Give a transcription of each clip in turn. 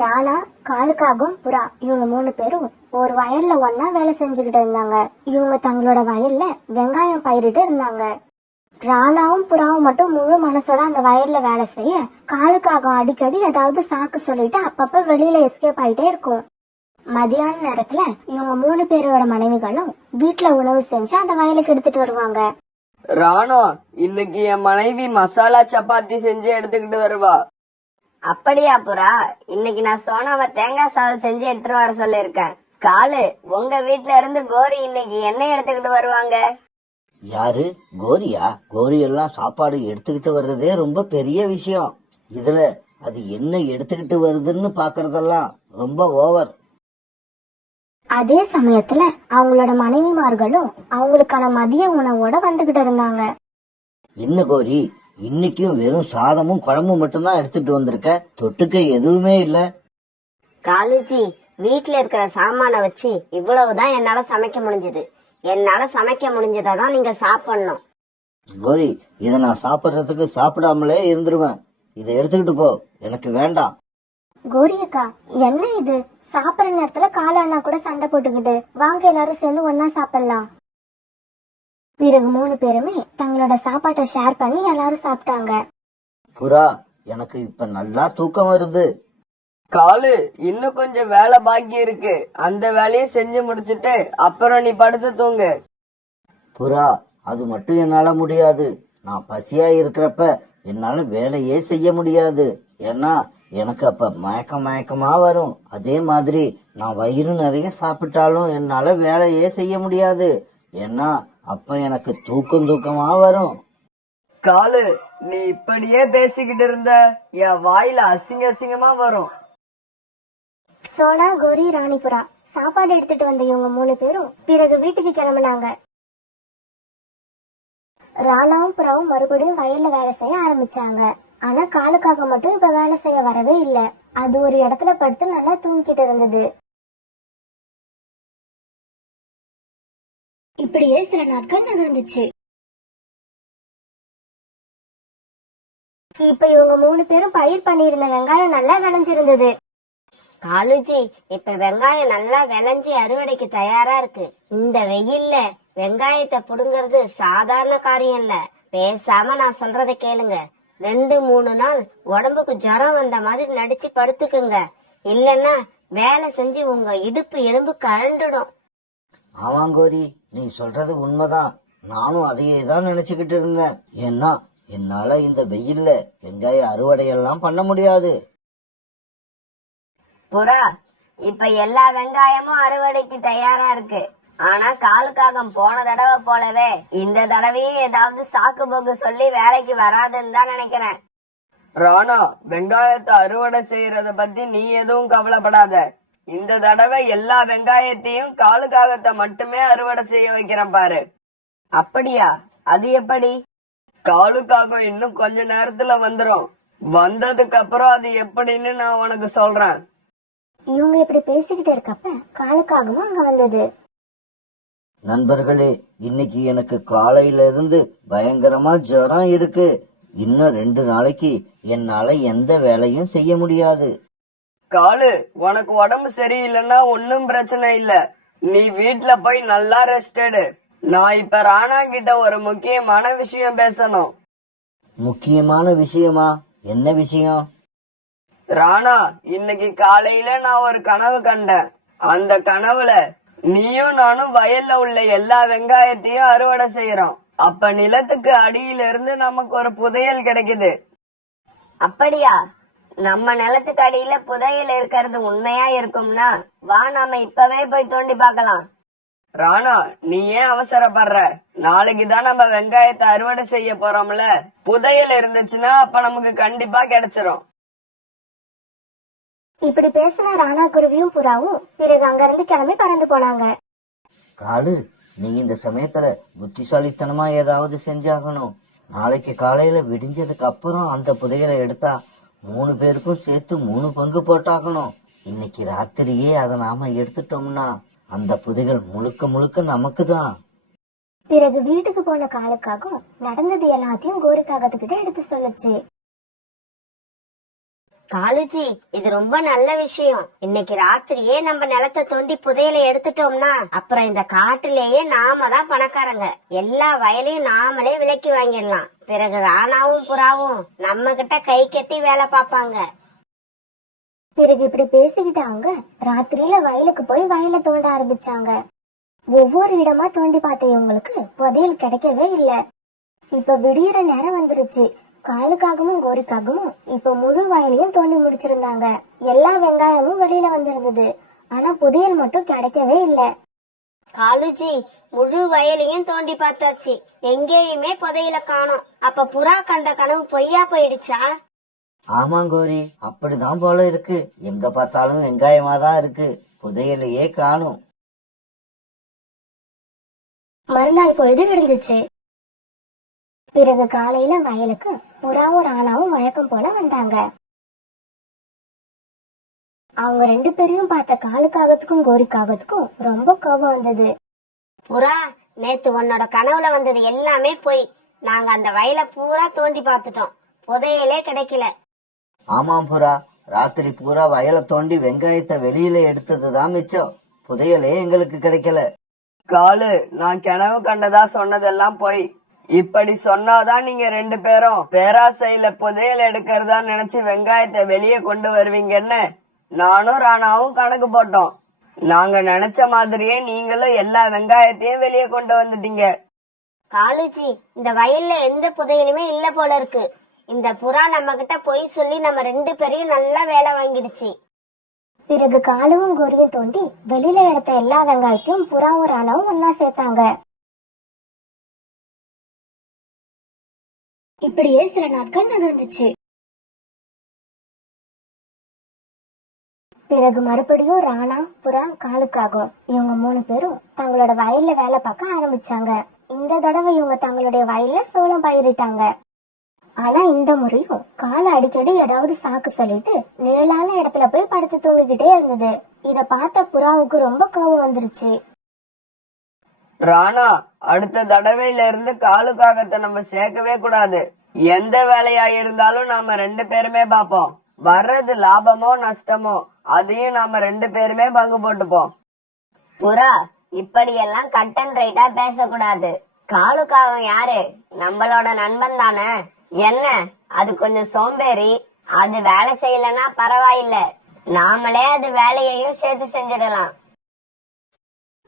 ராணா, காலுக்காகும், புறா இவங்க 3 பேரும் ஒரு வயல்ல ஒன்னா வேலை செஞ்சுக்கிட்டு இருந்தாங்க. இவங்க தங்களோட வயல்ல வெங்காயம் பயிரிட்டு இருந்தாங்க. ராணாவும் புறாவும் மட்டும் முழு மனசோட அந்த வயல்ல வேலை செய்ய, காலுக்காகம் அடிக்கடி ஏதாவது சாக்கு சொல்லிட்டு அப்பப்ப வெளியில எஸ்கேப் ஆயிட்டே இருக்கும். மதியான நேரத்துல இவங்க 3 பேரோட மனைவிகளும் வீட்டுல உணவு செஞ்சு அந்த வயலுக்கு எடுத்துட்டு வருவாங்க. ராணா, இன்னைக்கு என் மனைவி மசாலா சப்பாத்தி செஞ்சு எடுத்துக்கிட்டு வருவா. அப்படியா புறா? இன்னைக்கு நான் சோனாவை தேங்காய் சாதம் செஞ்சு எடுத்துட்டு வர சொல்லிருக்கேன். காலு, உங்க வீட்ல இருந்து கோரி இன்னைக்கு என்ன எடுத்துக்கிட்டு வருவாங்க? யாரு? கோரியா? கோரி எல்லாம் சாப்பாடு எடுத்துக்கிட்டு வர்றதே ரொம்ப பெரிய விஷயம். இதுல அது என்ன எடுத்துக்கிட்டு வருதுன்னு பாக்குறதெல்லாம் ரொம்ப ஓவர். அதே சமயத்துல அவங்களோட மனைவிமார்களும் அவங்களுக்கான மதிய உணவோட வந்துகிட்டு இருந்தாங்க. என்ன கோரி, இன்னைக்கும் வெறும் சாதமும் குழம்பும் மட்டும்தான் எடுத்துட்டு வந்திருக்க? தொட்டுக்க எதுவுமே இல்ல? காலுஜி, வீட்டுல இருக்கிற சாமான வச்சு இவ்வளவுதான் என்னால சமைக்க முடிஞ்சது. என்னால சமைக்க முடிஞ்சதான் நீங்க சாப்பிடணும். கோரி, இத நான் சாப்பிடறதுக்கு சாப்பிடாமலே இருந்துருவேன். இதை எடுத்துக்கிட்டு போ, எனக்கு வேண்டாம். கோரி அக்கா, என்ன இது? சாப்பிடுற நேரத்துல கால அண்ணா கூட சண்டை போட்டுக்கிட்டு, வாங்க எல்லாரும் சேர்ந்து ஒன்னா சாப்பிடலாம். பிறகு 3 பேருமே தங்களோட சாப்பாட்டை ஷேர் பண்ணி எல்லாரும் சாப்பிட்டாங்க. புறா, எனக்கு இப்ப நல்லா தூக்கம் வருது. காலு, இன்னும் கொஞ்சம் வேலை பாக்கி இருக்கு. அந்த வேலையும் செஞ்சு முடிச்சிட்டு அப்புறம் நீ படுத்து தூங்கு. புறா, அது மட்டும் என்னால முடியாது. நான் பசியா இருக்கிறப்ப என்னால வேலையே செய்ய முடியாது. ஏன்னா எனக்கு அப்ப மயக்கமா வரும். அதே மாதிரி நான் வயிறு நிறைய சாப்பிட்டாலும் என்னால வேலையே செய்ய முடியாது. ஏன்னா அப்ப எனக்கு தூக்கமா வரும். காலு, நீ இப்படியே பேசிக்கிட்டு இருந்த என் வாயில அசிங்கமா வரும். சோனா, கோரி, ராணிபுரா சாப்பாடு எடுத்துட்டு வந்த இவங்க 3 பேரும் பிறகு வீட்டுக்கு கிளம்பினாங்க. ராணாவும் புறாவும் மறுபடியும் வயல்ல வேலை செய்ய ஆரம்பிச்சாங்க. ஆனா காலுக்காக மட்டும் இப்ப வேலை செய்ய வரவே இல்ல. அது ஒரு இடத்துல படுத்து நல்லா தூங்கிட்டு இருந்தது. இப்படியே சில நாட்கள் நகர்ந்துச்சு. இப்ப இவங்க 3 பேரும் பயிர் பண்ணியிருந்த வெங்காயம் நல்லா விளைஞ்சிருந்தது. காலுஜி, இப்ப வெங்காயம் நல்லா விளைஞ்சி அறுவடைக்கு தயாரா இருக்கு. இந்த வெயில்ல வெங்காயத்தை புடுங்கிறது சாதாரண காரியம் இல்ல. பேசாம நான் சொல்றதை கேளுங்க. 2-3 நாள் உடம்புக்கு ஜுரம் வந்த மாதிரி நடிச்சு படுத்துக்குங்க. இல்லன்னா வேலை செஞ்சு உங்க இடுப்பு எலும்பு கழண்டுடும். ஆமாங்கோரி, நீ சொல்றது உண்மைதான். நானும் அதையே தான் நினைச்சுக்கிட்டு இருந்தேன். ஏன்னா என்னால இந்த வெயில்ல வெங்காய அறுவடையெல்லாம் பண்ண முடியாது. புறா, இப்ப எல்லா வெங்காயமும் அறுவடைக்கு தயாரா இருக்கு. ஆனா காலுக்காகம் போன தடவை போலவே இந்த தடவையும் ஏதாவது சாக்கு போக்கு சொல்லி வேலைக்கு வராதுன்னு தான் நினைக்கிறேன். ராணா, வெங்காயத்தை அறுவடை செய்யறத பத்தி நீ எதுவும் கவலைப்படாத. இந்த தடவை எல்லா வெங்காயத்தையும் காலுக்காகத்தை மட்டுமே அறுவடை செய்ய வைக்கிறேன் பாரு. அப்படியா? அது எப்படி? காலுக்காகம் இன்னும் கொஞ்ச நேரத்துல வந்துரும். வந்ததுக்கு அப்புறம் அது எப்படின்னு நான் உனக்கு சொல்றேன். இவங்க இப்படி பேசிக்கிட்டு இருக்கப்ப காலுக்காகவும் அங்க வந்தது. நண்பர்களே, இன்னைக்கு எனக்கு காலையில இருந்து பயங்கரமா ஜுரம் இருக்கு. இன்னும் 2 நாளைக்கு என்னால எந்த வேலையும் செய்ய முடியாது. காலு, உனக்கு உடம்பு சரியில்லைன்னா ஒன்னும் பிரச்சனை இல்ல. நீ வீட்டுல போய் நல்லா ரெஸ்ட் எடு. நான் இப்ப ராணா கிட்ட ஒரு முக்கியமான விஷயம் பேசணும். முக்கியமான விஷயமா? என்ன விஷயம்? ராணா, இன்னைக்கு காலையில நான் ஒரு கனவு கண்டேன். அந்த கனவுல நீயும் நானும் வயல்ல உள்ள எல்லா வெங்காயத்தையும் அறுவடை செய்யறோம். அப்ப நிலத்துக்கு அடியில இருந்து நமக்கு ஒரு புதையல் கிடைக்குது. அப்படியா? நம்ம நிலத்துக்கு அடியில புதையல் இருக்கிறது உண்மையா இருக்கும்னா வா, நாம இப்பவே போய் தோண்டி பார்க்கலாம். ராணா, நீ ஏன் அவசரப்படுற? நாளைக்கு தான் நம்ம வெங்காயத்தை அறுவடை செய்ய போறோம்ல. புதையல் இருந்துச்சுன்னா அப்ப நமக்கு கண்டிப்பா கிடைச்சிரும். இப்படி பேசின ராணா, குருவியும் புறாவும் பிறகு அங்கிருந்து கிளம்பி பறந்து போனாங்க. காலு, நீ இந்த சமயத்துல புத்திசாலித்தனமா ஏதாவது செஞ்சாகணும். நாளைக்கு காலையில விடிஞ்சதுக்கு அப்புறம் அந்த புதையலை எடுத்தா 3 பேருக்கும் சேர்த்து 3 பங்கு போட்டாகணும். இன்னைக்கு ராத்திரியே அதை நாம எடுத்துட்டோம்னா அந்த புதையல் முழுக்க நமக்கு தான். பிறகு வீட்டுக்கு போன காலுக்காகவும் நடந்தது எல்லாத்தையும் கோரிக்காகத்துக்கிட்ட எடுத்து சொல்லுச்சு. காலுஜி, இது ரொம்ப நல்ல விஷயம். இன்னைக்கு ராத்திரியே நம்ம நிலத்தை தோண்டி புதையலை எடுத்துட்டோம்னா அப்புறம் இந்த காட்டுலயே நாம தான் பணக்காரங்க. எல்லா வயலையும் நாமளே விலைக்கு வாங்கிடலாம். பிறகு ராணாவும் புறாவும் நம்ம கிட்ட கை கட்டி வேலை பார்ப்பாங்க. பிறகு இப்படி பேசிக்கிட்டு அவங்க ராத்திரியில வயலுக்கு போய் வயலை தோண்ட ஆரம்பிச்சாங்க. ஒவ்வொரு இடமா தோண்டி பார்த்த இவங்களுக்கு புதையல் கிடைக்கவே இல்லை. இப்ப விடியற நேரம் வந்துருச்சு. காலுக்காகவும் கோரிக்காகவும் இப்ப முழு வயலையும் தோண்டி முடிச்சிருந்தாங்க. எல்லா வெங்காயமும் வெளியில வந்திருந்தது. ஆனா புதையல் மட்டும் கிடைக்கவே இல்லை. காலுஜி, முழு வயலையும் தோண்டி பார்த்தாச்சு, எங்கேயுமே புதையல காணோம். அப்ப புறா கண்ட கனவு பொய்யா போயிடுச்சா? ஆமாங்கோரி, அப்படிதான் போல இருக்கு. எங்க பார்த்தாலும் வெங்காயமா தான் இருக்கு, புதையலையே காணும். மறுநாள் பொழுது விடிஞ்சிச்சு. பிறகு காலையில வயலுக்கு புறாவும் ராணாவும் வழக்கம் போல வந்தாங்க. அவங்க 2 பேரையும் பார்த்த காலுக்காகத்துக்கும் கோரிக்காகத்துக்கும் ரொம்ப கோபம் வந்தது. புறா, நேத்து உன்னோட கனவுல வந்தது எல்லாமே போய். நாங்க அந்த வயலை பூரா தோண்டி பார்த்துட்டோம், புதையலே கிடைக்கல. ஆமாம் புறா, ராத்திரி பூரா வயலை தோண்டி வெங்காயத்தை வெளியில எடுத்ததுதான் மிச்சம். புதையலே எங்களுக்கு கிடைக்கல. காலு, நான் கனவு கண்டதா சொன்னதெல்லாம் போய். இப்படி சொன்னாதான் நீங்க 2 பேரும் பேராசையில புதையல் எடுக்கிறதா நினைச்சு வெங்காயத்தை வெளியே கொண்டு வருவீங்கன்னு நானும் ராணாவும் கணக்கு போட்டோம். நாங்க நினைச்ச மாதிரியே நீங்களும் எல்லா வெங்காயத்தையும் வெளியே கொண்டு வந்துட்டீங்க. காலுஜி, இந்த வயல்ல எந்த புதையலுமே இல்ல போல இருக்கு. இந்த புறா நம்ம கிட்ட பொய் சொல்லி நம்ம 2 பேரையும் நல்லா வேலை வாங்கிடுச்சு. பிறகு காலுவும் கோரியும் தோண்டி வெளியில எடுத்த எல்லா வெங்காயத்தையும் புறாவும் ராணாவும் ஒன்னா சேர்த்தாங்க. இப்படியே சில நாட்கள் நகர்ந்துச்சு. பிறகு மறுபடியும் ராணா, புறா, காலுக்காகும் இவங்க 3 பேரும் தங்களோட வயல்ல வேலை பார்க்க ஆரம்பிச்சாங்க. இந்த தடவை இவங்க தங்களுடைய வயல்ல சோளம் பயிரிட்டாங்க. ஆனா இந்த முறையும் காலை அடிக்கடி ஏதாவது சாக்கு சொல்லிட்டு நிழலான இடத்துல போய் படுத்து தூங்கிக்கிட்டே இருந்தது. இத பார்த்த புறாவுக்கு ரொம்ப கோபம் வந்துருச்சு. ராணா, அடுத்த தடவையில இருந்து காலுக்காகத்தை நம்ம சேர்க்கவே கூடாது. எந்த வேலையா இருந்தாலும் நாம 2 பேருமே பாப்போம். வர்றது லாபமோ நஷ்டமோ அதையும் நாம 2 பேருமே பங்கு போட்டுப்போம். புறா, இப்படியெல்லாம் கட் அண்ட் ரைட்டா பேசக்கூடாது. காலுக்காகம் யாரு? நம்மளோட நண்பன் தானே. என்ன, அது கொஞ்சம் சோம்பேறி. அது வேலை செய்யலன்னா பரவாயில்ல, நாமளே அது வேலையையும் சேர்த்து செஞ்சிடலாம்.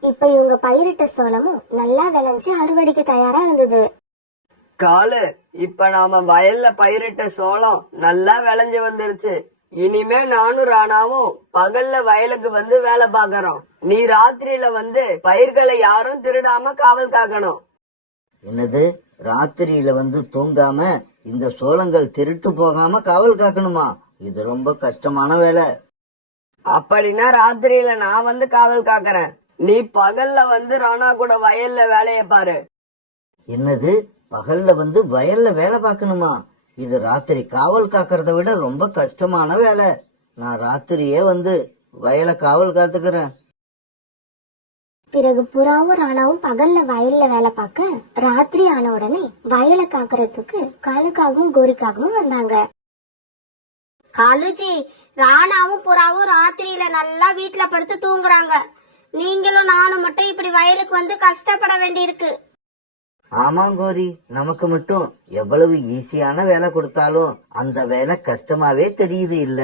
இப்ப இவங்க பயிரிட்ட சோளமும் நல்லா விளைஞ்சு அறுவடைக்கு தயாரா இருந்தது. காலு, இப்ப நாம வயல்ல பயிரிட்ட சோளம் நல்லா விளைஞ்சு வந்துருச்சு. இனிமே நானும் ராணாவும் பகல்ல வயலுக்கு வந்து வேலை பாக்குறோம். நீ ராத்திரியில வந்து பயிர்களை யாரும் திருடாம காவல் காக்கணும். என்னது, ராத்திரியில வந்து தூங்காம இந்த சோளங்கள் திருட்டு போகாம காவல் காக்கணுமா? இது ரொம்ப கஷ்டமான வேலை. அப்படின்னா ராத்திரியில நான் வந்து காவல் காக்கறேன். நீ பகல்ல வந்து ராணா கூட வயல்ல வேலைய பாரு. என்னது, பகல்ல வந்து வயல்ல வேலை பார்க்கணுமா? இது ராத்திரி காவல் காக்கறத விட ரொம்ப கஷ்டமான வேலை. நான் ராத்திரியே வந்து வயலை காவல் காத்துக்கிறேன். பிறகு புறாவும் ராணாவும் பகல்ல வயல்ல வேலை பார்க்க ராத்திரி ஆன உடனே வயலை காக்கறதுக்கு காலுக்காகவும் கோரிக்காகவும் வந்தாங்க. காலுஜி, ராணாவும் புறாவும் ராத்திரியில நல்லா வீட்டுல படுத்து தூங்குறாங்க. நீங்களும் நானும் மட்டும் இப்படி வயலுக்கு வந்து கஷ்டப்பட வேண்டியிருக்கு. ஆமாங்கோரி, நமக்கு மட்டும் எவ்வளவு ஈஸியான வேலை கொடுத்தாலும் அந்த வேலை கஷ்டமாவே தெரியுது இல்ல?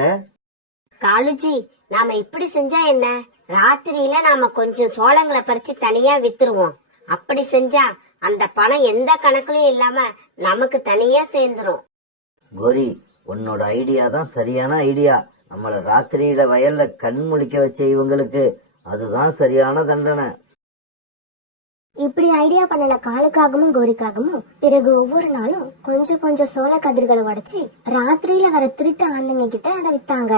காலுஜி, நாம இப்படி செஞ்சா என்ன? ராத்திரியில நாம கொஞ்சம் சோளங்களை பறிச்சு தனியா வித்துருவோம். அப்படி செஞ்சா அந்த பணம் எந்த கணக்குலயும் இல்லாம நமக்கு தனியா சேர்ந்துரும். கோரி, உன்னோட ஐடியா தான் சரியான ஐடியா. நம்மள ராத்திரியில வயல்ல கண் முழிக்க வச்ச இவங்களுக்கு அதுதான் சரியான தண்டனை. இப்படி ஐடியா பண்ணின காலுக்காகவும் கோரிக்காகவும் பிறகு ஒவ்வொரு நாளும் கொஞ்சம் கொஞ்சம் சோள கதிர்களை உடைச்சு ராத்திரியில வர திருட்டு ஆந்தைங்க கிட்ட அதை வித்தாங்க.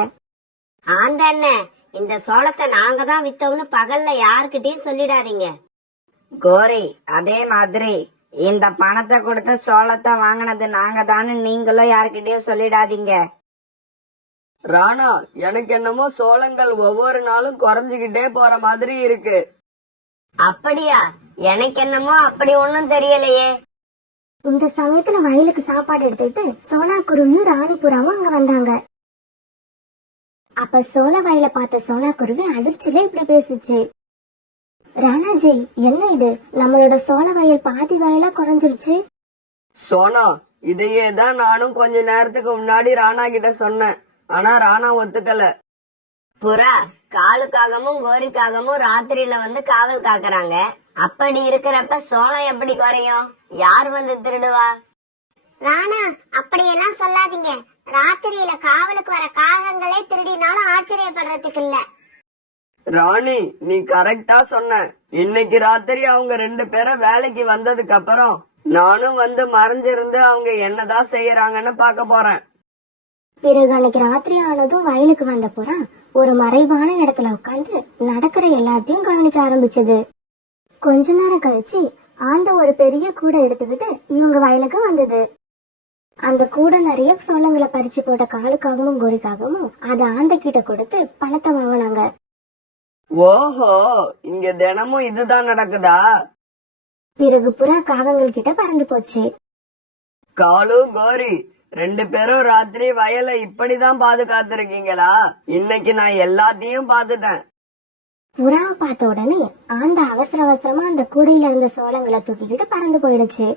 ஆந்த அண்ணன், இந்த சோளத்தை நாங்க தான் வித்தோம்னு பகல்ல யாருக்கிட்டையும் சொல்லிடாதீங்க. கோரி, அதே மாதிரி இந்த பணத்தை கொடுத்து சோளத்தை வாங்கினது நாங்க தானே நீங்களும் யாருக்கிட்டயும் சொல்லிடாதீங்க. ராணா, எனக்கு என்னமோ சோளங்கள் ஒவ்வொரு நாளும் குறைஞ்சுகிட்டே போற மாதிரி இருக்கு. அப்படியா? எனக்கு என்னமோ அப்படி ஒண்ணும் தெரியலையே. இந்த சமயத்துல வயலுக்கு சாப்பாடு எடுத்துக்கிட்டு சோனா குருவியும் ராணி புறாவும் அங்க வந்தாங்க. அப்ப சோள வயல பார்த்த சோனா குருவி அதிர்ச்சியில இப்படி பேசுச்சு. ராணாஜி, என்ன இது? நம்மளோட சோள வயல் பாதி வயலா குறைஞ்சிருச்சு. சோனா, இதையே தான் நானும் கொஞ்ச நேரத்துக்கு முன்னாடி ராணா கிட்ட சொன்னேன். ஆனா ராணா ஒத்துக்கல. புறா, காலுக்காகவும் கோரிக்காகவும் ராத்திரியில வந்து காவல் காக்குறாங்க. அப்படி இருக்கிறப்ப சோளம் எப்படி குறையும்? யார் வந்து திருடுவா? ராணா, அப்படியெல்லாம் சொல்லாதீங்க. ராத்திரியில காவலுக்கு வர காகங்களே திருடினாலும் ஆச்சரியப்படுறதுக்கு இல்ல. ராணி, நீ கரெக்டா சொன்ன. இன்னைக்கு ராத்திரி அவங்க 2 பேரும் வேலைக்கு வந்ததுக்கு அப்புறம் நானும் வந்து மறைஞ்சிருந்து அவங்க என்னதான் செய்யறாங்கன்னு பார்க்க போறேன். பிறகு அன்னைக்கு ராத்திரி ஆனதும் வயலுக்கு வந்த புறா ஒரு மறைவான இடத்துல உட்கார்ந்து நடக்கிற எல்லாத்தையும் கவனிக்க ஆரம்பிச்சது. கொஞ்ச நேரம் கழிச்சு ஆந்த ஒரு பெரிய கூடை எடுத்துக்கிட்டு இவங்க வயலுக்கு வந்தது. அந்த கூடை நிறைய சோளங்களை பறிச்சு போட்ட காலுக்காகவும் கோரிக்காகவும் அதை ஆந்த கிட்ட கொடுத்து பணத்தை வாங்கினாங்க. ஓஹோ, இங்க தினமும் இதுதான் நடக்குதா? பிறகு புறா காகங்கள் கிட்ட பறந்து போச்சு. காலு, கோரி 2 பேரும் ராத்திரி வயலை இப்படிதான் பாதுகாத்திருக்கீங்களா? இன்னைக்கு நான் எல்லாத்தையும் பாத்துட்டேன். புறாவை பார்த்த உடனே ஆந்த அவசர அவசரமா அந்த கூடையில இருந்த சோளங்களை தூக்கிக்கிட்டு பறந்து போயிடுச்சு.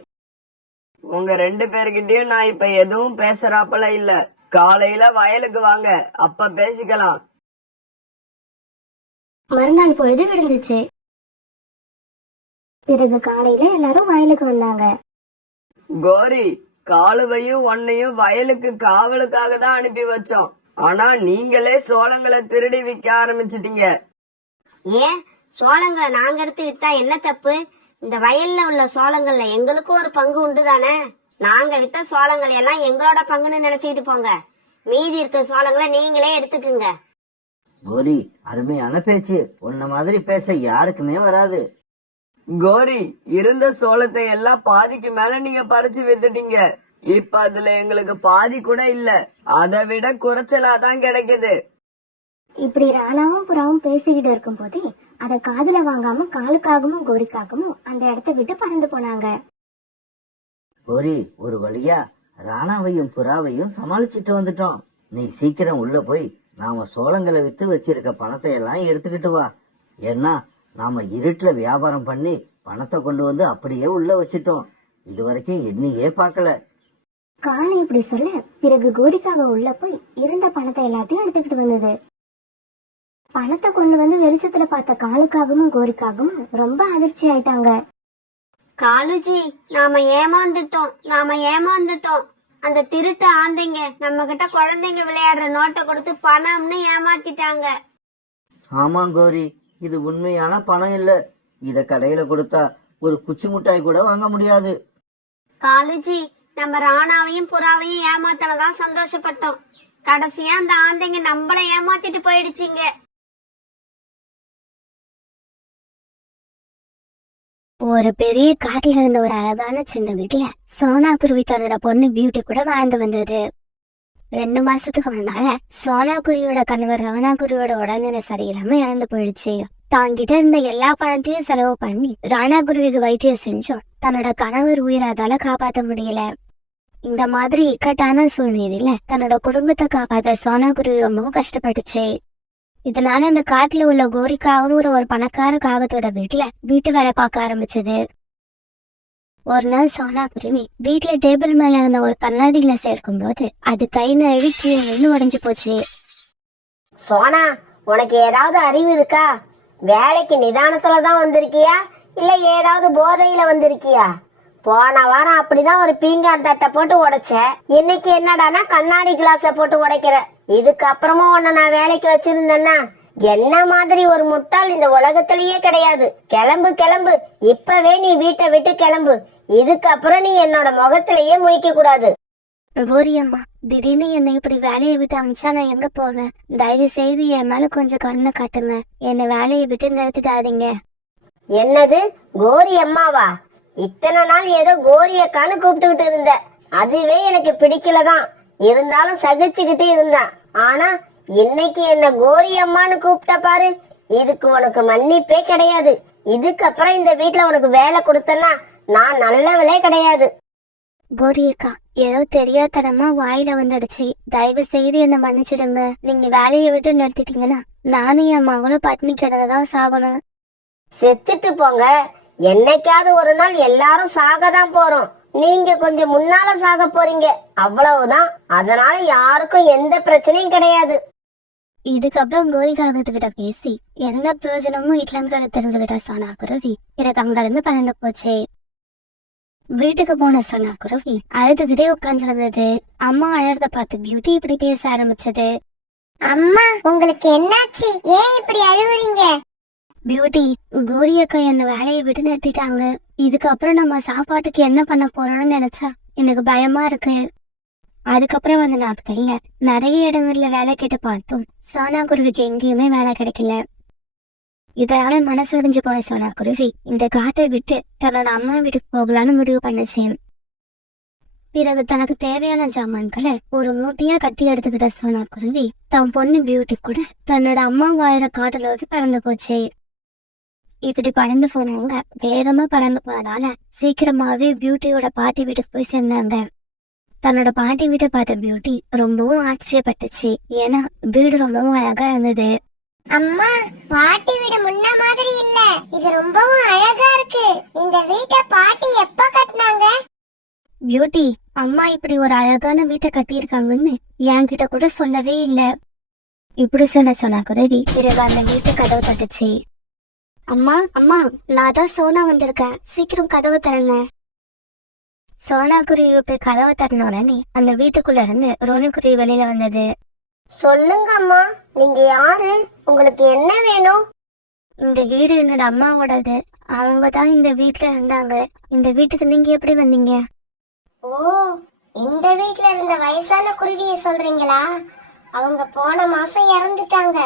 உங்க 2 பேர்கிட்டயும் நான் இப்ப எதுவும் பேசுறாப்பல இல்ல. காலையில வயலுக்கு வாங்க, அப்ப பேசிக்கலாம். மறுநாள் பொழுது விடிஞ்சிச்சு. பிறகு காலையில எல்லாரும் வயலுக்கு வந்தாங்க. கோரி, காலுவையும் உன்னையும் வயலுக்கு காவலுக்காக தான் அனுப்பி வச்சோம். ஆனா நீங்களே சோளங்களை திருடி விற்க ஆரம்பிச்சிட்டீங்க. ஏன் சோளங்களை நாங்க எடுத்து வித்தா என்ன தப்பு? இந்த வயல்ல உள்ள சோளங்கள்ல எங்களுக்கும் ஒரு பங்கு உண்டு தானே. நாங்க வித்த சோளங்கள் எல்லாம் எங்களோட பங்குன்னு நினைச்சுக்கிட்டு போங்க. மீதி இருக்க சோளங்களை நீங்களே எடுத்துக்குங்க. கோரி, அருமையான பேச்சு. உன்ன மாதிரி பேச யாருக்குமே வராது. கோரி, இருந்த சோளத்தை எல்லாம் பாதிக்கு மேல நீங்க பறிச்சு வித்துட்டீங்க. இப்ப அதுல எங்களுக்கு பாதி கூட இல்ல. அதை விட குறைச்சலா தான் கிடைக்குது. இப்படி ராணாவும் புறாவும் பேசிக்கிட்டு இருக்கும் போதே அதை காதுல வாங்காம காலுக்காகவும் கோரிக்காகவும் அந்த இடத்த விட்டு பறந்து போனாங்க. கோரி, ஒரு வழியா ராணாவையும் புறாவையும் சமாளிச்சுட்டு வந்துட்டோம். நீ சீக்கிரம் உள்ள போய் நாம சோளங்களை வித்து வச்சிருக்க பணத்தை எல்லாம் எடுத்துக்கிட்டு வா. ஏன்னா நாம இருட்டுல வியாபாரம் பண்ணி பணத்தை கொண்டு வந்து அப்படியே உள்ள வச்சிட்டோம். இது வரைக்கும் எண்ணியே பார்க்கல. காணி இப்படி சொல்ல பிறகு கோரிக்காக உள்ள போய் இருந்த பணத்தை எல்லாத்தையும் எடுத்துக்கிட்டு வந்தது. பணத்தை கொண்டு வந்து வெளிச்சத்துல பார்த்த காலுக்காகவும் கோரிக்காகவும் ரொம்ப அதிர்ச்சி ஆயிட்டாங்க. காலுஜி, நாம ஏமாந்துட்டோம். அந்த திருட்டு ஆந்தைங்க நம்ம கிட்ட குழந்தைங்க விளையாடுற நோட்டை கொடுத்து பணம்னு ஏமாத்திட்டாங்க. ஆமா கோரி, இது உண்மையான பணம் இல்ல. இத கடையில கொடுத்தா ஒரு குச்சி மிட்டாய் கூட வாங்க முடியாது. காலுஜி, நம்ம ராணாவையும் புறாவையும் ஏமாத்தனதான் சந்தோஷப்பட்டோம். கடைசியா அந்த ஆந்தைங்க நம்மள ஏமாத்திட்டு போயிடுச்சுங்க. ஒரு பெரிய காட்டுல இருந்த ஒரு அழகான சின்ன வீட்டுல சோனா குருவி தன்னோட பொண்ணு பியூட்டி கூட வாழ்ந்து வந்தது. 2 மாசத்துக்கு முன்னால சோனா குருவியோட கணவர் ராணா குருவியோட உடல்நிலை சரியில்லாம இறந்து போயிடுச்சு. தாங்கிட்ட இருந்த எல்லா பணத்தையும் செலவு பண்ணி ராணா குருவிக்கு வைத்தியம் செஞ்சோம். தன்னோட கணவர் உயிரை அதால காப்பாத்த முடியல. இந்த மாதிரி இக்கட்டான சூழ்நிலையில தன்னோட குடும்பத்தை காப்பாத்த சோனா குருவி ரொம்பவும் கஷ்டப்பட்டுச்சு. இதனால இந்த காட்டுல உள்ள கோரிக்காவும் ஒரு பணக்கார காகத்தோட வீட்டு வேலை பார்க்க ஆரம்பிச்சது. ஒரு நாள் சோனா குருவி வீட்டுல டேபிள் மேல இருந்த ஒரு கண்ணாடி கிளாஸ் எடுக்கும் போது அது கை நழுவி கீழே விழுந்து உடைஞ்சு போச்சு. சோனா, உனக்கு ஏதாவது அறிவு இருக்கா? வேலைக்கு நிதானத்துலதான் வந்திருக்கியா இல்ல ஏதாவது போதையில வந்திருக்கியா? போன வாரம் அப்படிதான் ஒரு பீங்கான் தட்டை போட்டு உடைச்ச. இன்னைக்கு என்னடானா கண்ணாடி கிளாஸ போட்டு உடைக்கிற. இதுக்கு அப்புறமா உன்னை நான் வேலைக்கு வச்சிருந்தேன்னா என்ன மாதிரி ஒரு முட்டாள் இந்த உலகத்திலேயே கிடையாது. கிளம்பு, இப்பவே நீ வீட்டை விட்டு கிளம்பு. இதுக்கு அப்புறம் நீ என்னோட முகத்திலேயே முழிக்க கூடாது. கோரியம்மா, திடீர்னு என்னை இப்படி வேலையை விட்டு அமிச்சா நான் எங்க போவேன்? தயவு செய்து என் மேல கொஞ்சம் கண்ணை காட்டுங்க. என்னை வேலையை விட்டு நிறுத்திடாதீங்க. என்னது, கோரி அம்மாவா? இத்தனை நாள் ஏதோ கோரி அக்கான்னு கூப்பிட்டுக்கிட்டு இருந்த. அதுவே எனக்கு பிடிக்கலதான். இருந்தாலும் சகிச்சுக்கிட்டு இருந்தேன். ஆனா இன்னைக்கு என்ன கோரி அம்மான்னு கூப்பிட்ட பாரு. இதுக்கு உனக்கு மன்னிப்பே கிடையாது. இதுக்கப்புறம் இந்த வீட்டுல உனக்கு வேலை கொடுத்தனா நான் நல்லவளே கிடையாது. கோரி அக்கா, ஏதோ தெரியாதனமா வாயில வந்துடுச்சு. தயவு செய்து என்ன மன்னிச்சிடுங்க. நீங்க வேலையை விட்டு நிறுத்திட்டீங்கன்னா நானும் என் மகளும் பட்டினி கிடந்ததான் சாகணும். செத்துட்டு போங்க. என்னைக்காவது ஒரு நாள் எல்லாரும் சாகதான் போறோம். நீங்க கொஞ்சம் முன்னால சாக போறீங்க, அவ்வளவுதான். அதனால யாருக்கும் எந்த பிரச்சனையும் கிடையாது. இதுக்கப்புறம் கோரி காகத்துக்கிட்ட பேசி எந்த பிரயோஜனமும் இல்லைங்கிறத தெரிஞ்சுக்கிட்ட சோனா குருவி எனக்கு அங்கிருந்து பறந்து போச்சு. வீட்டுக்கு போன சோனா குருவி அழுதுகிட்டே உட்கார்ந்துருந்தது. அம்மா அழறத பார்த்து பியூட்டி இப்படி பேச ஆரம்பிச்சது. அம்மா, உங்களுக்கு என்னாச்சு? ஏன் இப்படி அழுவுறீங்க? பியூட்டி, கோரி அக்கா என்ன வேலையை விட்டு நிறுத்திட்டாங்க. இதுக்கப்புறம் நம்ம சாப்பாட்டுக்கு என்ன பண்ண போறோம்னு நினைச்சா எனக்கு பயமா இருக்கு. அதுக்கப்புறம் வந்த நாட்கள்ல நிறைய இடங்கள்ல வேலை கேட்டு பார்த்தோம். சோனா குருவிக்கு எங்கேயுமே வேலை கிடைக்கல. இதனால மனசு உடைஞ்சு போன சோனா குருவி இந்த காட்டை விட்டு தன்னோட அம்மா வீட்டுக்கு போகலான்னு முடிவு பண்ணுச்சு. பிறகு தனக்கு தேவையான ஜாமான்களை ஒரு மூட்டையா கட்டி எடுத்துக்கிட்ட சோனா குருவி தன் பொண்ணு பியூட்டி கூட தன்னோட அம்மா வாயிற காட்டுல வந்து பறந்து போச்சு. இப்படி பறந்து போனவங்க வேகமா பறந்து போனதால சீக்கிரமாவே பியூட்டியோட பாட்டி வீட்டுக்கு போய் சேர்ந்தாங்க. தன்னோட பாட்டி வீட்டை பார்த்த பியூட்டி ரொம்பவும் ஆச்சரியப்பட்டுச்சு. ஏன்னா வீடு ரொம்பவும் அழகா இருந்தது. அம்மா, பாட்டி வீடு முன்ன மாதிரி இல்ல. இது ரொம்பவும் அழகா இருக்கு. இந்த வீட்டை பாட்டி எப்ப கட்டினாங்க? பியூட்டி, அம்மா இப்படி ஒரு அழகான வீட்டை கட்டியிருக்காங்கன்னு என்கிட்ட கூட சொல்லவே இல்ல. இப்படி சொன்ன குருவி பிறகு அந்த வீட்டு கதவு தட்டுச்சு. அம்மா அம்மா, நான் தான் சோனா வந்திருக்கேன், சீக்கிரம் கதவு தரங்க. சோனா குருவி இப்படி கதவை தட்டின உடனே அந்த வீட்டுக்குள்ள இருந்து ரோனி குருவி வெளியில வந்தது. சொல்லுங்க அம்மா, நீங்க யாரு? உங்களுக்கு என்ன வேணும்? இந்த வீடு என்னோட அம்மாவோடது. அவங்க தான் இந்த வீட்டுல இருந்தாங்க. இந்த வீட்டுக்கு நீங்க எப்படி வந்தீங்க? ஓ, இந்த வீட்ல இருந்த வயசான குருவியை சொல்றீங்களா? அவங்க போன மாசம் இறந்துட்டாங்க.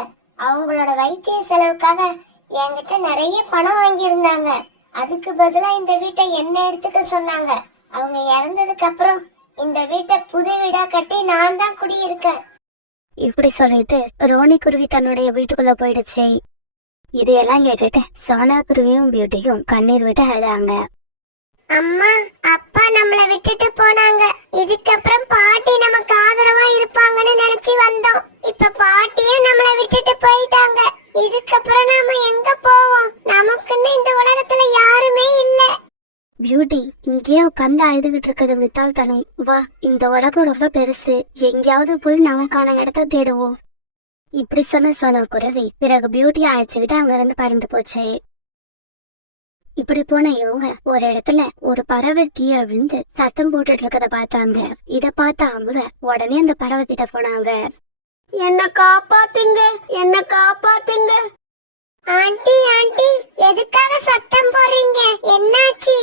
அவங்களோட வைத்திய செலவுக்காக என்கிட்ட நிறைய பணம் வாங்கி இருந்தாங்க. அதுக்கு பதிலா இந்த வீட்டை என்ன எடுத்துக்க சொன்னாங்க. அவங்க இறந்ததுக்கு அப்புறம் இந்த வீட்டை புது வீடா கட்டி நான் தான் குடியிருக்கேன். இப்படி சொல்லிட்டு ரோனி குருவி தன்னுடைய வீட்டுக்குள்ள போயிடுச்சு. இதையெல்லாம் கேட்டுட்டு சோனா குருவியும் பியூட்டியும் கண்ணீர் விட்டு அழுதாங்க. அம்மா, அப்பா நம்மள விட்டுட்டு போனாங்க. இதுக்கப்புறம் பாட்டி நமக்கு ஆதரவா இருப்பாங்கன்னு நினைச்சு வந்தோம். இப்ப பாட்டியும் நம்மள விட்டுட்டு போயிட்டாங்க. இதுக்கப்புறம் நாம எங்க போவோம்? நமக்குன்னு இந்த உலகத்துல யாருமே இல்ல. பியூட்டி, இங்கேயே உட்காந்து அழுதுகிட்டு இருக்கிறது விட்டால் தானே. வா, இந்த உலகம் ரொம்ப பெருசு. எங்கேயாவது போய் நமக்கான இடத்த தேடுவோம். இப்படி சொன்ன குருவி பிறகு பியூட்டி அழைச்சுக்கிட்டு அங்கிருந்து பறந்து போச்சு. இப்படி போன இவங்க ஒரு இடத்துல ஒரு பறவை கீழே விழுந்து சத்தம் போட்டுட்டு இருக்கத பார்த்தாங்க. இத பார்த்த அவங்க உடனே அந்த பறவை கிட்ட போனாங்க. என்ன காப்பாத்துங்க, என்ன காப்பாத்துங்க. ஆண்டி, ஆண்டி, எதுக்காக சத்தம் போடுறீங்க? என்னாச்சு?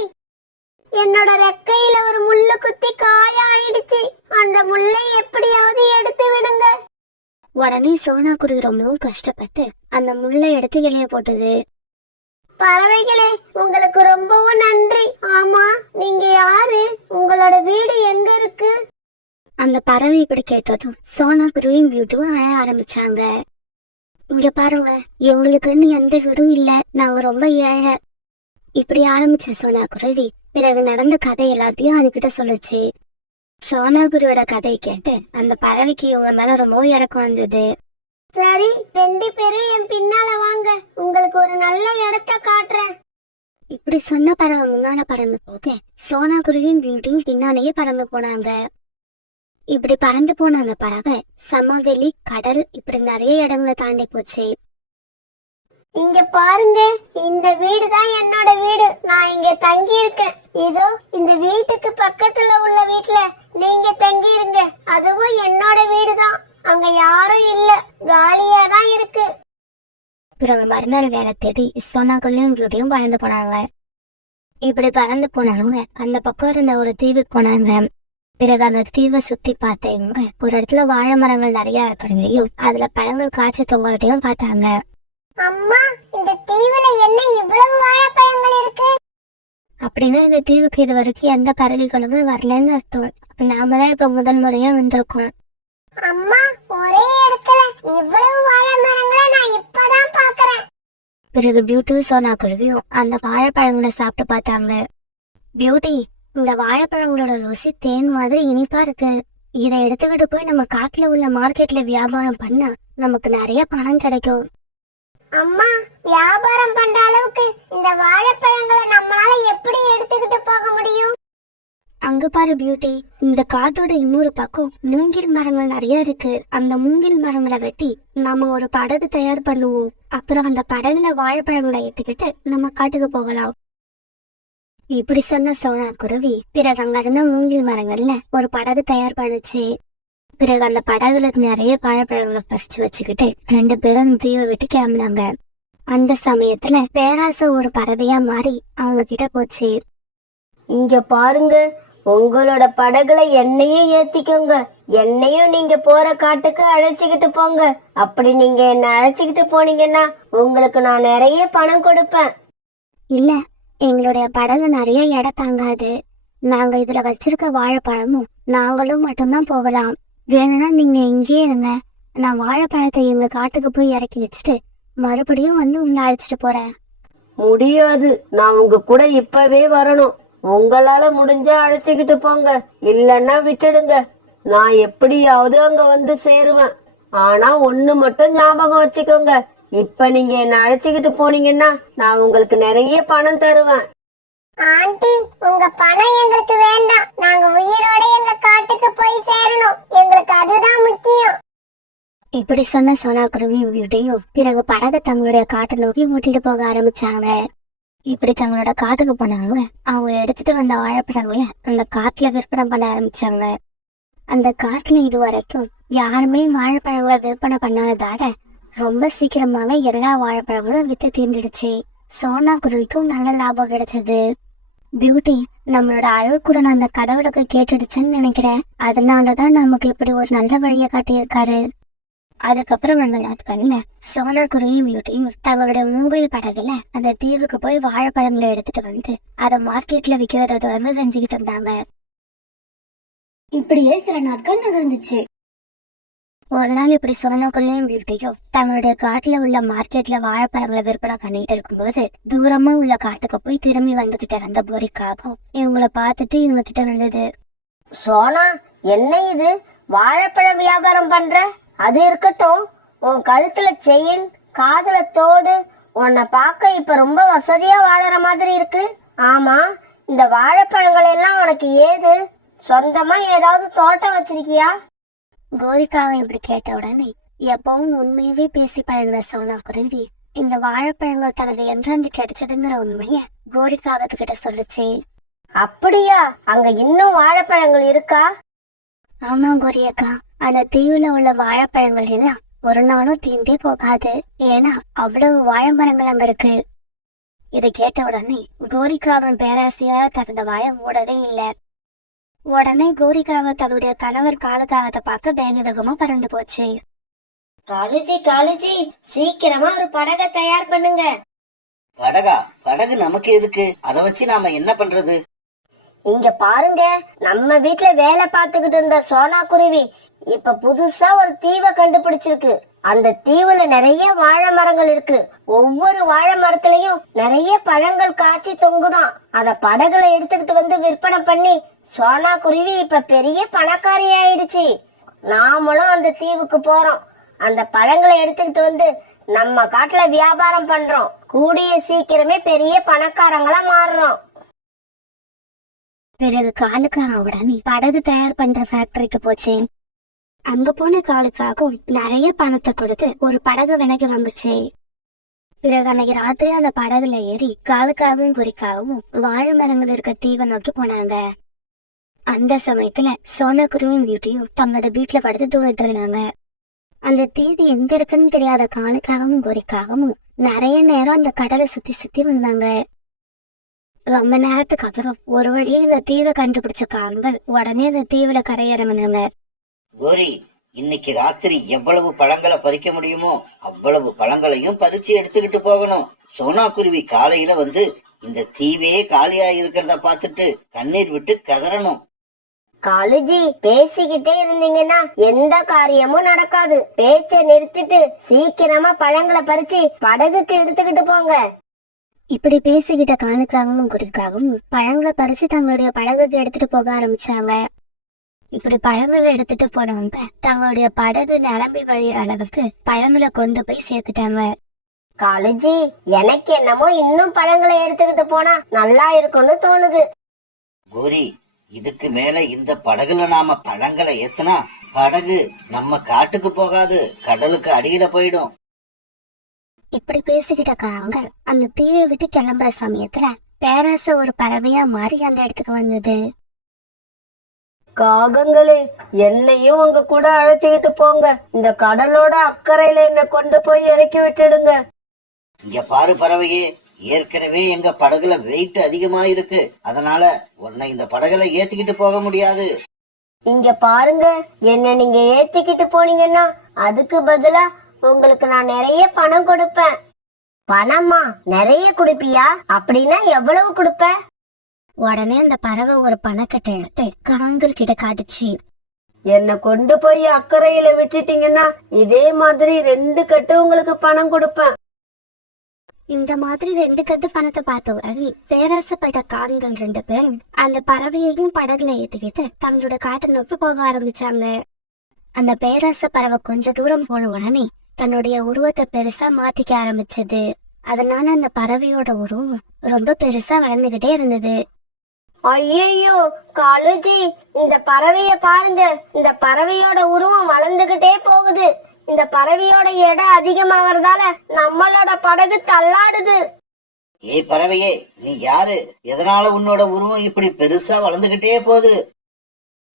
என்னோட ரெக்கையில ஒரு முள்ளு குத்தி காய ஆயிடுச்சு. அந்த முள்ளை எப்படியாவது எடுத்து விடுங்க. உடனே சோனா குருவி ரொம்பவும் கஷ்டப்பட்டு அந்த முள்ளை எடுத்து வெளியே போட்டது. பறவைகளே, உங்களுக்கு ரொம்பவும் நன்றி. ஆமா, நீங்க யாரு? உங்களோட வீடு எங்க இருக்கு? அந்த பறவை இப்படி கேட்டதும் சோனா குருவியும் பியூட்டியும் அழ ஆரம்பிச்சாங்க. இங்க பாருங்க, எங்களுக்குன்னு எந்த வீடும் இல்ல, நாங்க ரொம்ப ஏழை. இப்படி ஆரம்பிச்ச சோனா குருவி பிறகு நடந்த கதை எல்லாத்தையும் அதுகிட்ட சொல்லுச்சு. சோனா குருவியோட கதையை கேட்டு அந்த பறவைக்கு இவங்க மேல ரொம்பவும் இறக்கம் வந்தது. சரி, 2 பேரும் என் பின்னால வாங்க, உங்களுக்கு ஒரு நல்ல இடத்த காட்டுறேன். இப்படி சொன்ன பறவை முன்னால பறந்து போக சோனா குருவியும் பியூட்டியும் பின்னாலேயே பறந்து போனாங்க. இப்படி பறந்து போன அந்த பறவை சமவெளி, கடல் இப்படி நிறைய இடங்களை தாண்டி போச்சு. இங்க பாருங்க, இந்த வீடு தான் என்னோட வீடு. நான் இங்க தங்கி இருக்கேன். இதோ இந்த வீட்டுக்கு பக்கத்துல உள்ள வீட்டுல நீங்க தங்கி இருங்க. அதுவும் என்னோட வீடு தான். அங்க யாரும் இல்ல, காலியா தான் இருக்கு. பிறகு மறுநாள் வேலை தேடி சோனா குருவியும் பியூட்டியும் பறந்து போனாங்க. இப்படி பறந்து போனவங்க அந்த பக்கம் இருந்த ஒரு தீவுக்கு போனாங்க. பிறகு அந்த தீவை சுத்தி பார்த்தவங்க ஒரு இடத்துல வாழை மரங்கள் நிறைய இருக்கிறதையும் அதுல பழங்கள் காய்ச்சி தொங்குறதையும் பார்த்தாங்க. அம்மா, இந்த தீவுல என்ன இவ்வளவு வாழைப்பழங்கள் இருக்கு? அப்படின்னா இந்த தீவுக்கு இது வரைக்கும் எந்த பறவைகளுமே வரலன்னு அர்த்தம். நாம தான் இப்ப முதல் முறையா வந்திருக்கோம். அம்மா, ஒரே இடத்துல இவ்வளவு வாழை மரங்களை நான் இப்பதான் பாக்குறேன். பிறகு பியூட்டியும் சோனா குருவியும் அந்த வாழைப்பழங்களை சாப்பிட்டு பார்த்தாங்க. பியூட்டி, இந்த வாழைப்பழங்களோட ருசி தேன் மாதிரி இனிப்பா இருக்கு. இதை எடுத்துக்கிட்டு போய் நம்ம காட்டுல உள்ள மார்க்கெட்ல வியாபாரம் பண்ணா நமக்கு நிறைய பணம் கிடைக்கும். அம்மா, வியாபாரம் பண்ற அளவுக்கு இந்த வாழைப்பழங்களை நம்மளால எப்படி எடுத்துக்கிட்டு போக முடியும்? அங்க பாரு பியூட்டி, இந்த காட்டோட இன்னொரு பக்கம் மூங்கில் மரங்கள் நிறைய இருக்கு. அந்த மூங்கில் மரங்களை வெட்டி நாம ஒரு படகு தயார் பண்ணுவோம். அப்புறம் அந்த படகுல வாழைப்பழங்களை ஏத்துக்கிட்டு நம்ம காட்டுக்கு போகலாம். இப்படி சொன்ன சோனா குருவி பிறகு அங்க இருந்த மூங்கில் மரங்கள்ல ஒரு படகு தயார் பண்ணுச்சு. பிறகு அந்த படகுல நிறைய வாழைப்பழங்களை பறிச்சு வச்சுக்கிட்டு 2 பேரும் தீவை விட்டு கிளம்பினாங்க. அந்த சமயத்துல பேராசை ஒரு பறவையா மாறி அவங்க கிட்ட போச்சு. இங்க பாருங்க, உங்களோட படகுல என்னையும் ஏத்திக்கோங்க. என்னையும் நீங்க போற காட்டுக்கு அழைச்சிக்கிட்டு போங்க. அப்படி நீங்க என்ன அழைச்சிக்கிட்டு போனீங்கன்னா உங்களுக்கு நான் நிறைய பணம் கொடுப்பேன். இல்ல, எங்களுடைய படகு நிறைய எடை தாங்காது. நாங்க இதுல வச்சிருக்க வாழைப்பழமும் நாங்களும் மட்டும்தான் போகலாம். வேணும்னா நீங்க இங்கேயே இருங்க. நான் வாழைப்பழத்தை எங்க காட்டுக்கு போய் இறக்கி வச்சுட்டு மறுபடியும் வந்து உங்களை அழைச்சிட்டு போறேன். முடியாது, நான் உங்க கூட இப்பவே வரணும். உங்களால முடிஞ்சா அழைச்சிக்கிட்டு போங்க, இல்லன்னா விட்டுடுங்க. நான் எப்படியாவது அங்க வந்து சேருவேன். ஆனா ஒண்ணு மட்டும் ஞாபகம் வச்சுக்கோங்க, இப்ப நீங்க என்ன அழைச்சிக்கிட்டு போனீங்கன்னா நான் உங்களுக்கு நிறைய பணம் தருவேன். ஆண்டி, உங்க பணம் எங்களுக்கு வேண்டாம். நாங்க உயிரோட எங்க காட்டுக்கு போய் சேரணும். எங்களுக்கு அதுதான் முக்கியம். இப்படி சொன்ன சோனா குருவியும் பியூட்டியும் பிறகு படகை தங்களுடைய காட்டை நோக்கி ஓட்டிட்டு போக ஆரம்பிச்சாங்க. இப்படி தங்களோட காட்டுக்கு போனாங்க. அவங்க எடுத்துட்டு வந்த வாழைப்பழங்களை அந்த காட்டுல விற்பனை பண்ண ஆரம்பிச்சாங்க. அந்த காட்டுல இது வரைக்கும் யாருமே வாழைப்பழங்களை விற்பனை பண்ணாததால ரொம்ப சீக்கிரமாவே எல்லா வாழைப்பழங்களும் வித்து தீர்ந்துடுச்சு. சோனா குருவிக்கும் நல்ல லாபம் கிடைச்சது. பியூட்டி நம்மளோட அழுக்குறன் அந்த கடவுளுக்கு கேட்டுடுச்சுன்னு நினைக்கிறேன். அதனாலதான் நமக்கு இப்படி ஒரு நல்ல வழியை காட்டியிருக்காரு. அதுக்கப்புறம் அந்த நாட்கள்ல சோனா குருவியும் பியூட்டியும் தங்களுடைய மூங்கில் படகுல அந்த தீவுக்கு போய் வாழைப்பழங்களை எடுத்துட்டு வந்து அதை மார்க்கெட்ல விற்கிறத தொடர்ந்து செஞ்சுக்கிட்டு இருந்தாங்க. இப்படியே சில நாட்கள் நகர்ந்துச்சு. ஒரு நாள் இப்படி சோனா குருவியும் பியூட்டியும் தங்களுடைய காட்டுல உள்ள மார்க்கெட்ல வாழைப்பழங்களை விற்பனை பண்ணிட்டு இருக்கும்போது தூரமா உள்ள காட்டுக்கு போய் திரும்பி வந்துகிட்டு இருந்த கோரிக்காகவும் இவங்களை பார்த்துட்டு இவங்க கிட்ட வந்தது. சோனா, என்ன இது வாழைப்பழ வியாபாரம் பண்ற? அது இருக்கட்டும், உன் கழுத்துல செயின், காதுல தோடு, உன்னை பார்க்க இப்ப ரொம்ப வசதியா வாழற மாதிரி இருக்கு. ஆமா, இந்த வாழைப்பழங்கள் எல்லாம் உனக்கு ஏது? சொந்தமா ஏதாவது தோட்டம் வச்சிருக்கியா? கோரிக்காவை இப்படி கேட்ட உடனே எப்பவும் உண்மையவே பேசி பழகின சோனா குருவி இந்த வாழைப்பழங்கள் தனது என்றாந்து கிடைச்சதுங்கிற உண்மைய கோரிக்காகத்துக்கிட்ட சொல்லுச்சு. அப்படியா? அங்க இன்னும் வாழைப்பழங்கள் இருக்கா? ஆமா கோரியக்கா, அந்த தீவுல உள்ள வாழைப்பழங்கள் எல்லாம் ஒரு நாளும் தீந்தே போகாது. ஏன்னா அவ்வளவு வாழை மரங்கள் அங்க இருக்கு. இதை கேட்ட உடனே கோரிக்காவின் பேராசையால தனது வாயை மூடவே இல்லை. உடனே கோரிக்காக தன்னுடைய கணவர் காலுக்காகத்தை பார்த்து வேக வேகமா பறந்து போச்சு. காலுஜி, சீக்கிரமா ஒரு படகை தயார் பண்ணுங்க. படகா? படகு நமக்கு எதுக்கு? அதை வச்சு நாம என்ன பண்றது? இங்க பாருங்க, நம்ம வீட்டுல வேலை பார்த்துக்கிட்டு இருந்த சோனா குருவி இப்ப புதுசா ஒரு தீவை கண்டுபிடிச்சிருக்கு. அந்த தீவுல நிறைய வாழை மரங்கள் இருக்கு. ஒவ்வொரு வாழை மரத்திலையும் நிறைய பழங்கள் காய்ச்சி தொங்குதான். அத படகுல எடுத்துக்கிட்டு வந்து விற்பனை பண்ணி சோனா குருவி இப்ப பெரிய பணக்காரி ஆயிடுச்சு. நாமளும் அந்த தீவுக்கு போறோம். அந்த பழங்களை எடுத்துக்கிட்டு வந்து நம்ம காட்டுல வியாபாரம் பண்றோம். கூடிய சீக்கிரமே பெரிய பணக்காரங்களா மாறுறோம். பிறகு காலுக்காக உடனே படகு தயார் பண்ற ஃபேக்டரிக்கு போச்சு. அங்க போன காலுக்காகவும் நிறைய பணத்தை கொடுத்து ஒரு படகு விலைக்கு வாங்குச்சு. பிறகு அன்னைக்கு ராத்திரி அந்த படகுல ஏறி காலுக்காகவும் குறிக்காகவும் வாழை மரங்கள் இருக்க தீவை நோக்கி போனாங்க. அந்த சமயத்துல சோனா குருவியும் பியூட்டியும் தங்களோட வீட்டுல படுத்து தூங்கிட்டு இருந்தாங்க. அந்த தீவு எங்க இருக்குன்னு தெரியாத காலுக்காகவும் குறிக்காகவும் நிறைய நேரம் அந்த கடலை சுத்தி சுத்தி வந்தாங்க. ரொம்ப நேரத்துக்கு அப்புறம் ஒரு வழியே இந்த தீவை கண்டுபிடிச்ச காண்கள் உடனே அந்த தீவுல கரையிறங்கினாங்க. கோரி, இன்னைக்கு ராத்திரி எவ்வளவு பழங்களை பறிக்க முடியுமோ அவ்வளவு பழங்களையும் பறிச்சு எடுத்துக்கிட்டு போகணும். சோனா குருவி காலையில வந்து இந்த தீவே காலியா இருக்கிறத பார்த்துட்டு கண்ணீர் விட்டு கதறணும். காலுஜி, பேசிக்கிட்டே இருந்தீங்கன்னா எந்த காரியமும் நடக்காது. பேச்ச நிறுத்திட்டு சீக்கிரமா பழங்களை பறிச்சு படகுக்கு எடுத்துக்கிட்டு போங்க. இப்படி பேசிக்கிட்ட காணுக்காகவும் குறிக்காகவும் பழங்களை பறிச்சு தங்களுடைய படகுக்கு எடுத்துட்டு போக ஆரம்பிச்சாங்க. இப்படி பழங்களை எடுத்துட்டு போனவங்க தங்களுடைய படகு நிரம்பி வழிய அளவுக்கு பழங்களை கொண்டு போய் சேர்த்துட்டாங்க. காலுஜி, எனக்கு என்னமோ இன்னும் பழங்களை எடுத்துக்கிட்டு போனா நல்லா இருக்கும்னு தோணுது. கோரி, இதுக்கு மேல இந்த படகுல நாம பழங்களை ஏத்துனா படகு நம்ம காட்டுக்கு போகாது, கடலுக்கு அடியில போயிடும். இப்படி பேசிக்கிட்ட காங்க அந்த தீவை விட்டு கிளம்புற சமயத்துல பேராசை ஒரு பறவையா மாறி அந்த இடத்துக்கு வந்தது. காகங்களே, என்னையும் உங்க கூட அழைச்சிக்கிட்டு போங்க. இந்த கடலோட அக்கறையில என்ன கொண்டு போய் இறக்கி விட்டுடுங்க. இங்க பாரு பறவையே, ஏற்கனவே எங்க படகுல வெயிட் அதிகமா இருக்கு, அதனால உன்னை இந்த படகுல ஏத்திக்கிட்டு போக முடியாது. இங்க பாருங்க, என்ன நீங்க ஏத்திக்கிட்டு போனீங்கன்னா அதுக்கு பதிலா உங்களுக்கு நான் நிறைய பணம் கொடுப்பேன். பணமா? நிறைய கொடுப்பியா? அப்படின்னா எவ்வளவு கொடுப்ப? உடனே அந்த பறவை ஒரு பணக்கட்டை எடுத்து காங்கள் கிட்ட காட்டுச்சு. என்ன கொண்டு போய் அக்கறையில விட்டுட்டீங்கன்னா இதே மாதிரி 2 கட்டு உங்களுக்கு பணம் கொடுப்பேன். இந்த மாதிரி 2 கட்டு பணத்தை பார்த்த உடனே பேராசைப்பட்ட காங்கள் 2 பேரும் அந்த பறவையையும் படகுல ஏத்திக்கிட்டு தங்களோட காட்டை நோக்கி போக ஆரம்பிச்சாங்க. அந்த பேராசை பறவை கொஞ்ச தூரம் போன உடனே தன்னுடைய உருவத்தை பெருசா மாத்திக்க ஆரம்பிச்சது. அதனால அந்த பறவையோட உருவம் ரொம்ப பெருசா வளர்ந்துகிட்டே இருந்தது. ஐயோ காலுஜி, இந்த பறவைய பாருங்க. இந்த பறவையோட உருவம் வளர்ந்துகிட்டே போகுது. இந்த பறவையோட எடை அதிகமாகறதால நம்மளோட படகு தள்ளாடுது. ஏய் பறவையே, நீ யாரு? எதனால உன்னோட உருவம் இப்படி பெருசா வளர்ந்துகிட்டே போகுது?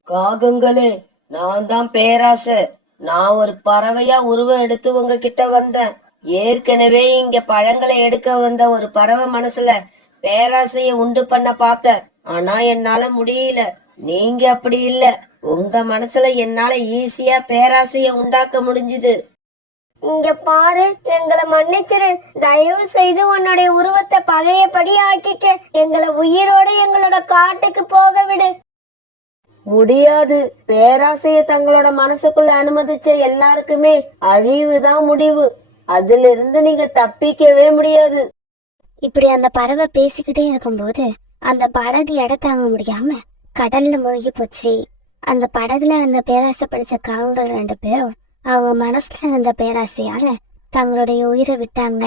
காகங்களே, நான் தான் பேராசை. நான் ஒரு பறவையா உருவம் எடுத்து உங்ககிட்ட வந்தேன். ஏற்கனவே இங்க பழங்களை எடுக்க வந்த ஒரு பறவை மனசுல பேராசைய உண்டு பண்ண பார்த்தேன். ஆனா என்னால முடியல. நீங்க அப்படி இல்ல. உங்க மனசுல என்னால ஈஸியா பேராசைய உண்டாக்க முடிஞ்சுது. இங்க பாரு, எங்களை மன்னிச்சிரு. தயவு செய்து உன்னுடைய உருவத்தை பழையபடி ஆக்கிக்க. எங்களை உயிரோட எங்களோட காட்டுக்கு போக விடு. முடியாது. பேராசைய தங்களோட மனசுக்குள்ள அனுமதிச்ச எல்லாருக்குமே அழிவுதான் முடிவு. அதுல இருந்து நீங்க தப்பிக்கவே முடியாது. இப்படி அந்த பறவை பேசிக்கிட்டே இருக்கும்போது அந்த படகு எடை தாங்க முடியாம கடல்ல மூழ்கி போச்சு. அந்த படகுல இருந்த பேராசை பிடிச்ச காவங்கள் 2 பேரும் அவங்க மனசுல இருந்த பேராசையால தங்களுடைய உயிரை விட்டாங்க.